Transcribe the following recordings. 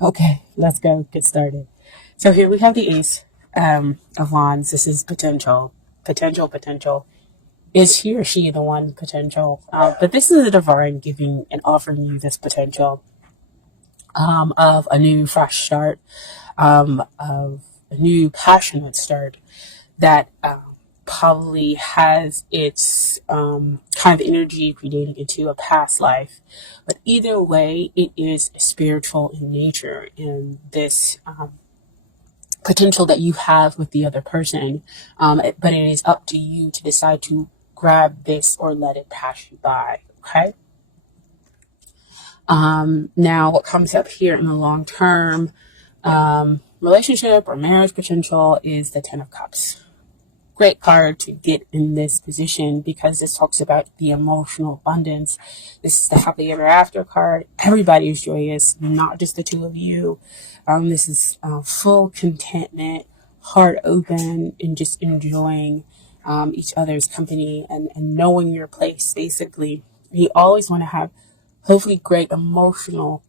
Okay, let's go get started. So here we have the Ace of Wands. This is potential, potential. Is he or she the one potential? But this is a divine giving and offering you this potential of a new fresh start, of a new passionate start that probably has its kind of energy relating into a past life. But either way, it is spiritual in nature, and this potential that you have with the other person. But it is up to you to decide to grab this or let it pass you by. Okay. Now, what comes up here in the long term relationship or marriage potential is the Ten of Cups. Great card to get in this position because this talks about the emotional abundance. This is the happily ever after card. Everybody is joyous, not just the two of you. This is full contentment, heart open, and just enjoying each other's company and knowing your place, basically. You always want to have hopefully great emotional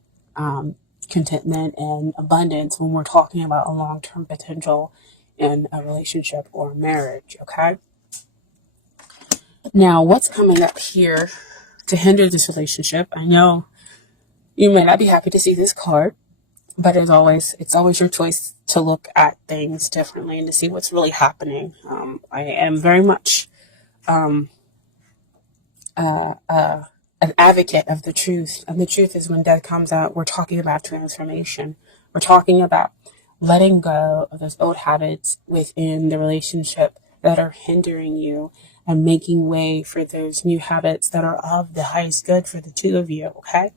contentment and abundance when we're talking about a long-term potential in a relationship or a marriage, okay? Now, what's coming up here to hinder this relationship? I know you may not be happy to see this card, but as always, it's always your choice to look at things differently and to see what's really happening. I am very much an advocate of the truth, and the truth is when death comes out, we're talking about transformation. We're talking about letting go of those old habits within the relationship that are hindering you and making way for those new habits that are of the highest good for the two of you, okay?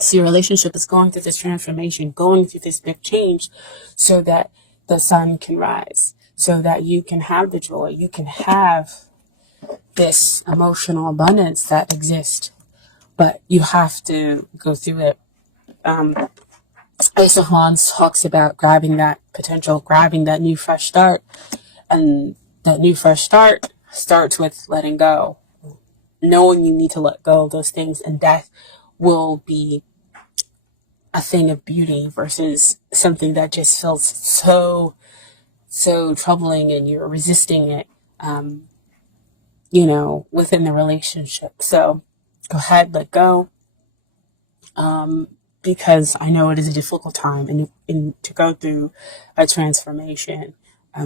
So your relationship is going through this transformation, going through this big change so that the sun can rise, so that you can have the joy, you can have this emotional abundance that exists, but you have to go through it. Ace of Wands talks about grabbing that potential, grabbing that new fresh start. And that new fresh start starts with letting go, knowing you need to let go of those things, and death will be a thing of beauty versus something that just feels so troubling and you're resisting it, within the relationship. So go ahead, let go. Because I know it is a difficult time and to go through a transformation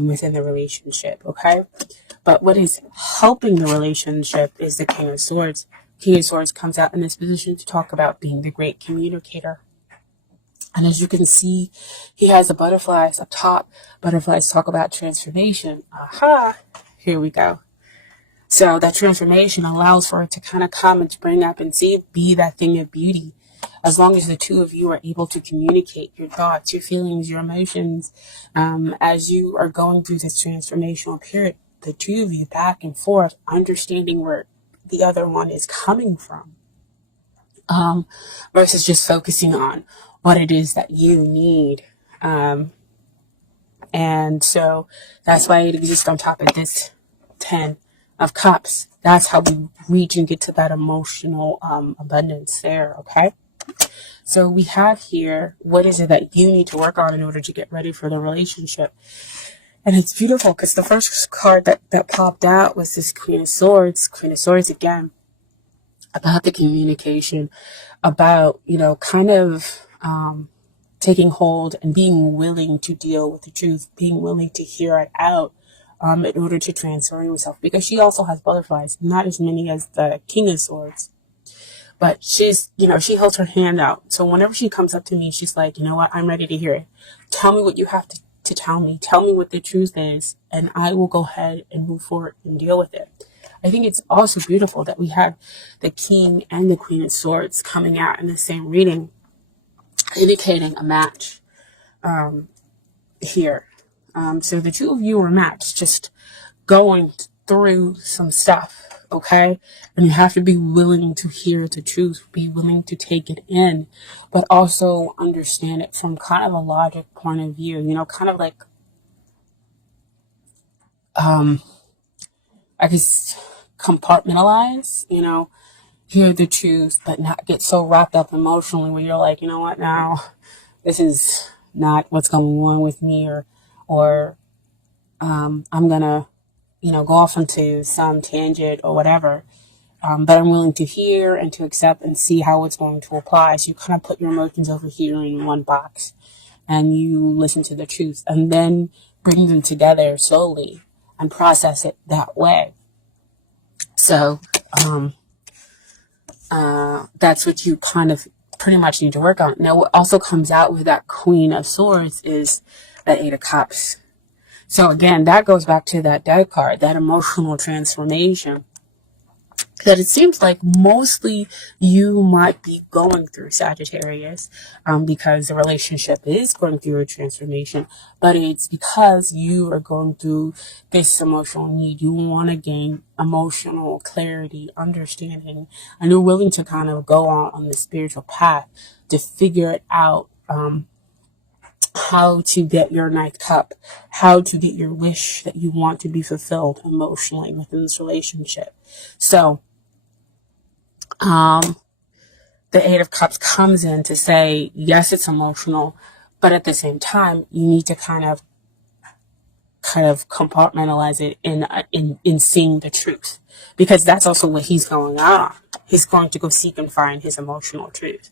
within the relationship, okay? But what is helping the relationship is the King of Swords. King of Swords comes out in this position to talk about being the great communicator. And as you can see, he has the butterflies up top. Butterflies talk about transformation. Aha! Here we go. So that transformation allows for it to kind of come and spring up and be that thing of beauty. As long as the two of you are able to communicate your thoughts, your feelings, your emotions, as you are going through this transformational period, the two of you back and forth, understanding where the other one is coming from, versus just focusing on what it is that you need. And so that's why it exists on top of this 10 of Cups. That's how we reach and get to that emotional abundance there, okay? So we have here, what is it that you need to work on in order to get ready for the relationship? And it's beautiful because the first card that popped out was this Queen of Swords. Queen of Swords again, about the communication, about, kind of taking hold and being willing to deal with the truth, being willing to hear it out in order to transform yourself. Because she also has butterflies, not as many as the King of Swords. But she's, she holds her hand out. So whenever she comes up to me, she's like, you know what? I'm ready to hear it. Tell me what you have to tell me. Tell me what the truth is. And I will go ahead and move forward and deal with it. I think it's also beautiful that we have the King and the Queen of Swords coming out in the same reading, indicating a match here. So the two of you are matched, just going through some stuff. Okay, and you have to be willing to hear the truth, be willing to take it in, but also understand it from kind of a logic point of view, kind of like, I guess, compartmentalize, hear the truth, but not get so wrapped up emotionally when you're like, you know what, now this is not what's going on with me, or I'm gonna, go off into some tangent or whatever. But I'm willing to hear and to accept and see how it's going to apply. So you kind of put your emotions over here in one box, and you listen to the truth, and then bring them together slowly and process it that way. So that's what you kind of pretty much need to work on. Now, what also comes out with that Queen of Swords is the Eight of Cups. So again, that goes back to that death card, that emotional transformation that it seems like mostly you might be going through, Sagittarius, because the relationship is going through a transformation, but it's because you are going through this emotional need. You want to gain emotional clarity, understanding, and you're willing to kind of go on the spiritual path to figure it out, how to get your ninth cup, how to get your wish that you want to be fulfilled emotionally within this relationship. So, the Eight of Cups comes in to say, yes, it's emotional, but at the same time, you need to kind of compartmentalize it in seeing the truth, because that's also what he's going out on. He's going to go seek and find his emotional truth.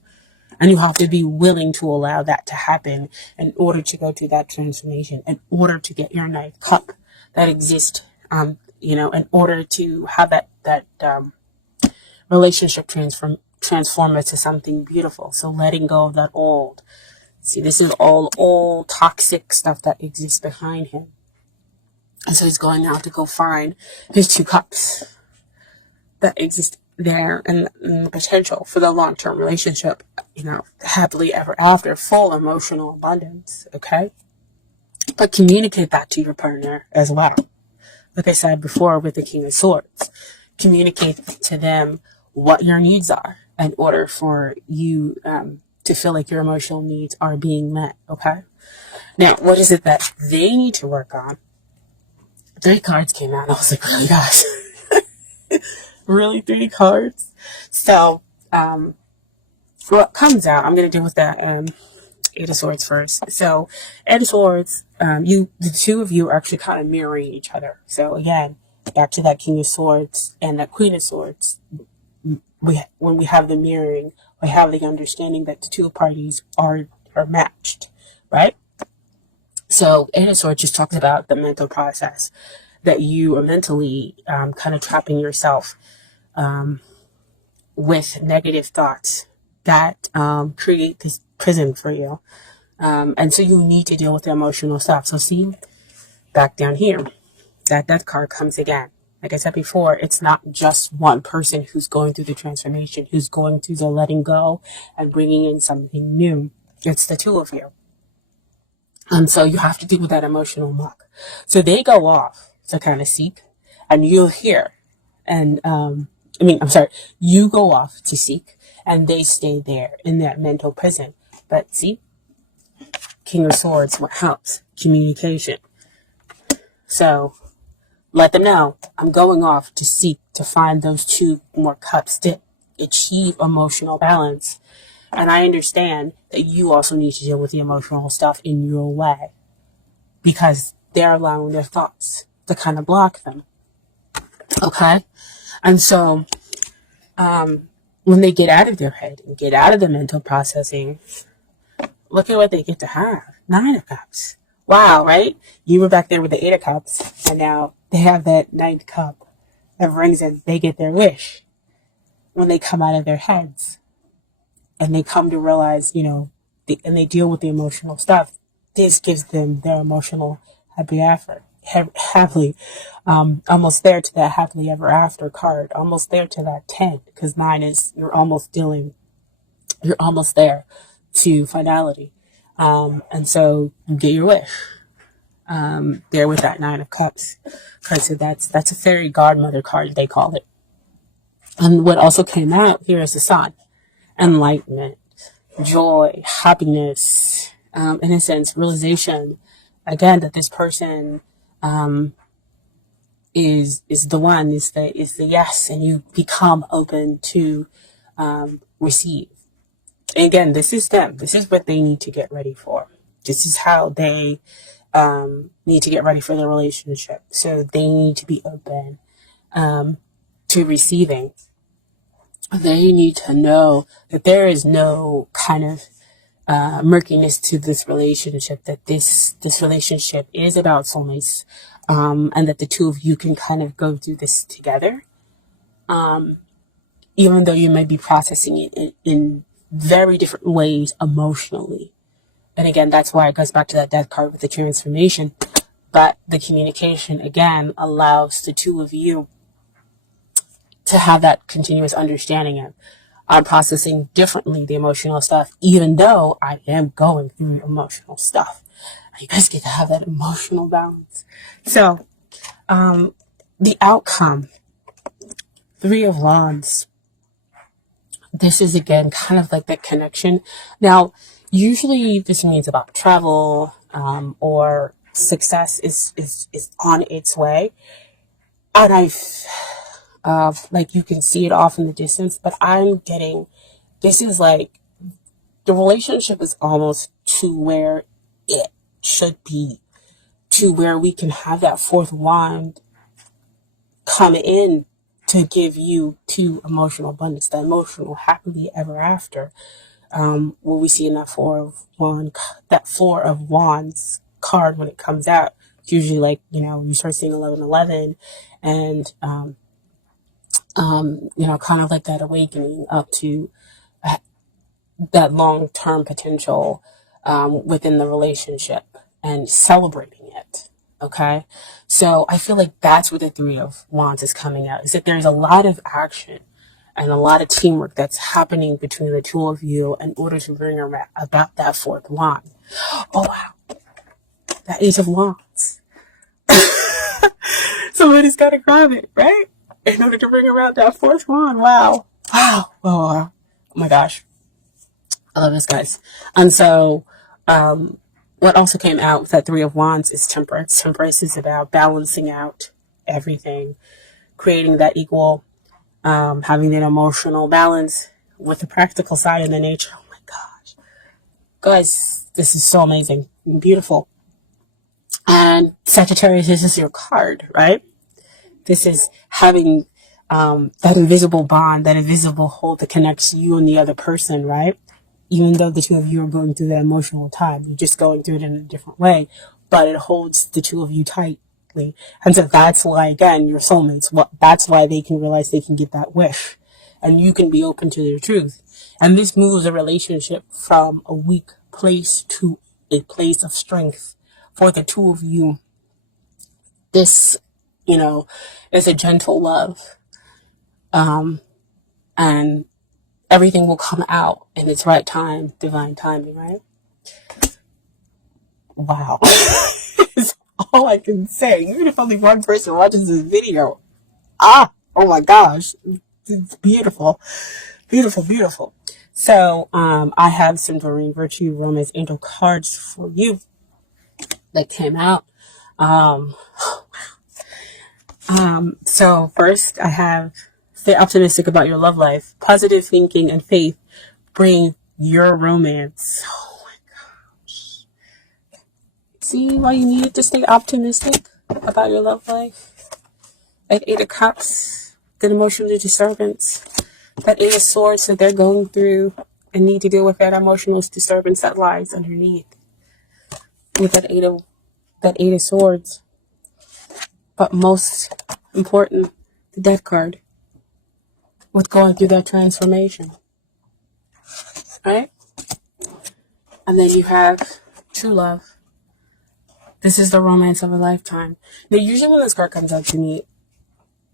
And you have to be willing to allow that to happen in order to go to that transformation, in order to get your ninth cup that exists, in order to have that relationship transform into something beautiful. So letting go of that old. See, this is all old toxic stuff that exists behind him. And so he's going out to go find his two cups that exist there, and the potential for the long-term relationship, happily ever after, full emotional abundance, okay? But communicate that to your partner as well. Like I said before with the King of Swords, communicate to them what your needs are in order for you to feel like your emotional needs are being met, okay? Now, what is it that they need to work on? 3 cards came out, and I was like, really, guys? Really, 3 cards? So, what comes out, I'm going to deal with that Eight of Swords first. So, Eight of Swords, the two of you are actually kind of mirroring each other. So, again, back to that King of Swords and that Queen of Swords, when we have the mirroring, we have the understanding that the two parties are matched, right? So, Eight of Swords just talks about the mental process that you are mentally kind of trapping yourself with negative thoughts that create this prison for you. And so you need to deal with the emotional stuff. So see, back down here, that death card comes again. Like I said before, it's not just one person who's going through the transformation, who's going through the letting go and bringing in something new. It's the two of you. And so you have to deal with that emotional muck. So they go off to kind of seek, and you'll hear. And, you go off to seek, and they stay there in that mental prison. But see, King of Swords, what helps? Communication. So let them know, I'm going off to seek to find those 2 more cups to achieve emotional balance. And I understand that you also need to deal with the emotional stuff in your way, because they're allowing their thoughts to kind of block them. Okay? And so, when they get out of their head and get out of the mental processing, look at what they get to have. 9 of Cups. Wow, right? You were back there with the 8 of Cups, and now they have that 9th cup that brings in, they get their wish when they come out of their heads. And they come to realize, and they deal with the emotional stuff. This gives them their emotional happily, almost there to that happily ever after card, almost there to that 10, because 9 is, you're almost there to finality. And so you get your wish, there with that 9 of Cups, because that's a fairy godmother card, they call it. And what also came out here is the Sun. Enlightenment, joy, happiness, in a sense, realization, again, that this person is the one, is the yes, and you become open to receive. Again, this is them. This is what they need to get ready for. This is how they need to get ready for the relationship. So they need to be open to receiving. They need to know that there is no kind of murkiness to this relationship, that this relationship is about soulmates, and that the two of you can kind of go through this together, even though you might be processing it in very different ways emotionally. And again, that's why it goes back to that death card with the transformation. But the communication, again, allows the two of you to have that continuous understanding of, I'm processing differently the emotional stuff, even though I am going through emotional stuff. You guys get to have that emotional balance. So, the outcome, 3 of Wands. This is, again, kind of like that connection. Now, usually this means about travel, or success is on its way. And like you can see it off in the distance, but I'm getting, this is like, the relationship is almost to where it should be, to where we can have that 4th wand come in to give you to emotional abundance, the emotional happily ever after. What we see in that 4 of Wands card when it comes out, it's usually like, you start seeing 1111 and, kind of like that awakening up to that long-term potential within the relationship and celebrating it. Okay, so I feel like that's what the 3 of Wands is coming out, is that there's a lot of action and a lot of teamwork that's happening between the two of you in order to bring about that 4th wand. Oh wow, that Ace of Wands. Somebody's got to grab it, right? In order to bring around that 4th wand. Wow. Oh my gosh. I love this, guys. And so, what also came out with that 3 of Wands is Temperance. Temperance is about balancing out everything, creating that equal, having that emotional balance with the practical side and the nature. Oh my gosh. Guys, this is so amazing and beautiful. And Sagittarius, this is your card, right? This is having that invisible bond, that invisible hold that connects you and the other person, right? Even though the two of you are going through that emotional time, you're just going through it in a different way, but it holds the two of you tightly. And so that's why, again, your soulmates, that's why they can realize they can get that wish and you can be open to their truth. And this moves a relationship from a weak place to a place of strength for the two of you. This, is a gentle love. And everything will come out in its right time, divine timing, right? Wow. It's all I can say. Even if only one person watches this video. Oh my gosh. It's beautiful. Beautiful, beautiful. So, I have some Doreen Virtue Romance Angel cards for you that came out. So first I have, stay optimistic about your love life. Positive thinking and faith bring your romance. Oh my gosh. See why you need to stay optimistic about your love life? That 8 of Cups, that emotional disturbance, that 8 of Swords that they're going through and need to deal with that emotional disturbance that lies underneath. With that 8 of Swords. But most important, the Death card. With going through that transformation. Right? And then you have true love. This is the romance of a lifetime. Now, usually when this card comes out to me,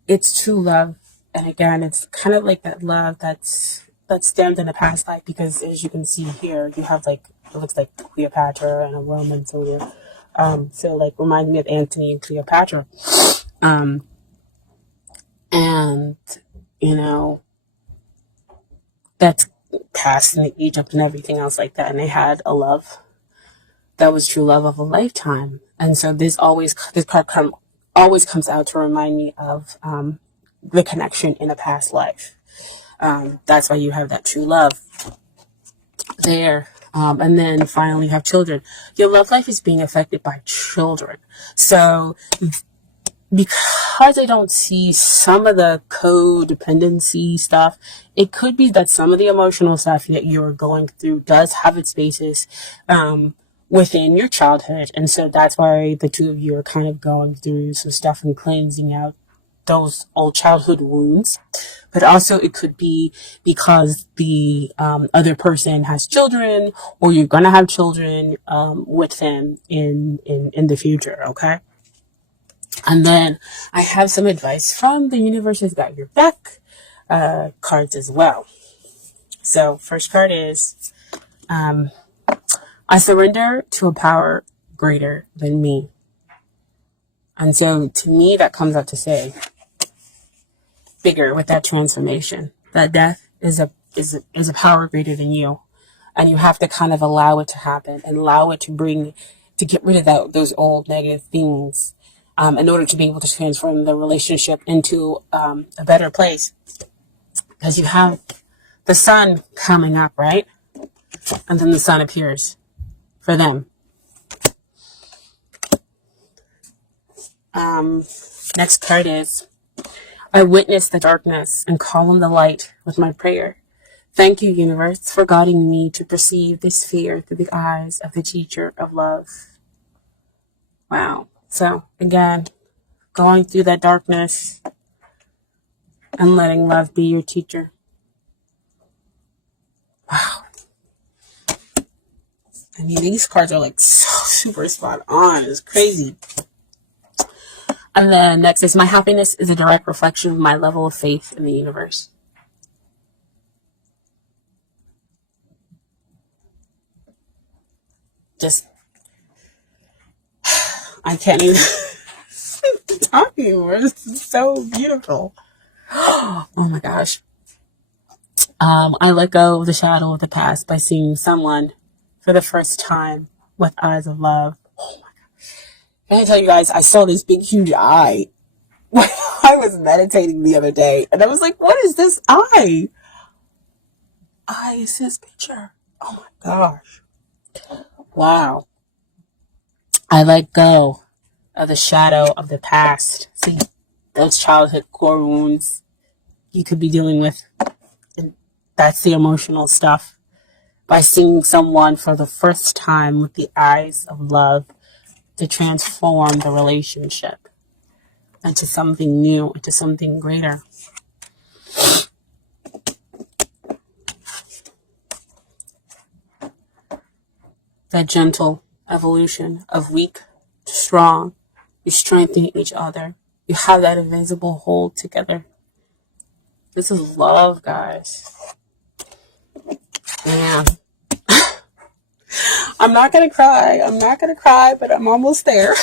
it's true love. And again, it's kind of like that love that's stemmed in the past life, because as you can see here, you have like, it looks like Cleopatra and a Roman soldier. So like remind me of Antony and Cleopatra. And that's past in Egypt and everything else like that. And they had a love that was true love of a lifetime. And so this card always comes out to remind me of the connection in a past life. That's why you have that true love there. And then finally have children. Your love life is being affected by children. So because I don't see some of the codependency stuff, it could be that some of the emotional stuff that you're going through does have its basis within your childhood. And so that's why the two of you are kind of going through some stuff and cleansing out those old childhood wounds. But also it could be because the other person has children, or you're going to have children with them in the future, okay? And then I have some advice from the Universe Has Got Your Back cards as well. So first card is, I surrender to a power greater than me. And so to me, that comes out to say, bigger with that transformation. That death is a power greater than you. And you have to kind of allow it to happen and allow it to get rid of those old negative things in order to be able to transform the relationship into a better place. Because you have the sun coming up, right? And then the sun appears for them. Next card is, I witness the darkness and call on the light with my prayer. Thank you, universe, for guiding me to perceive this fear through the eyes of the teacher of love. Wow. So, again, going through that darkness and letting love be your teacher. Wow. I mean, these cards are like so super spot on. It's crazy. And then next is, my happiness is a direct reflection of my level of faith in the universe. Just, I can't even talk anymore. This is so beautiful. Oh my gosh. I let go of the shadow of the past by seeing someone for the first time with eyes of love. Oh my God. Can I tell you guys, I saw this big, huge eye when I was meditating the other day. And I was like, what is this eye? Eye is his picture. Oh my gosh. Wow. I let go of the shadow of the past. See, those childhood core wounds you could be dealing with. And that's the emotional stuff. By seeing someone for the first time with the eyes of love to transform the relationship into something new, into something greater. That gentle evolution of weak to strong. You strengthen each other. You have that invisible hold together. This is love, guys. Yeah. I'm not going to cry. But I'm almost there.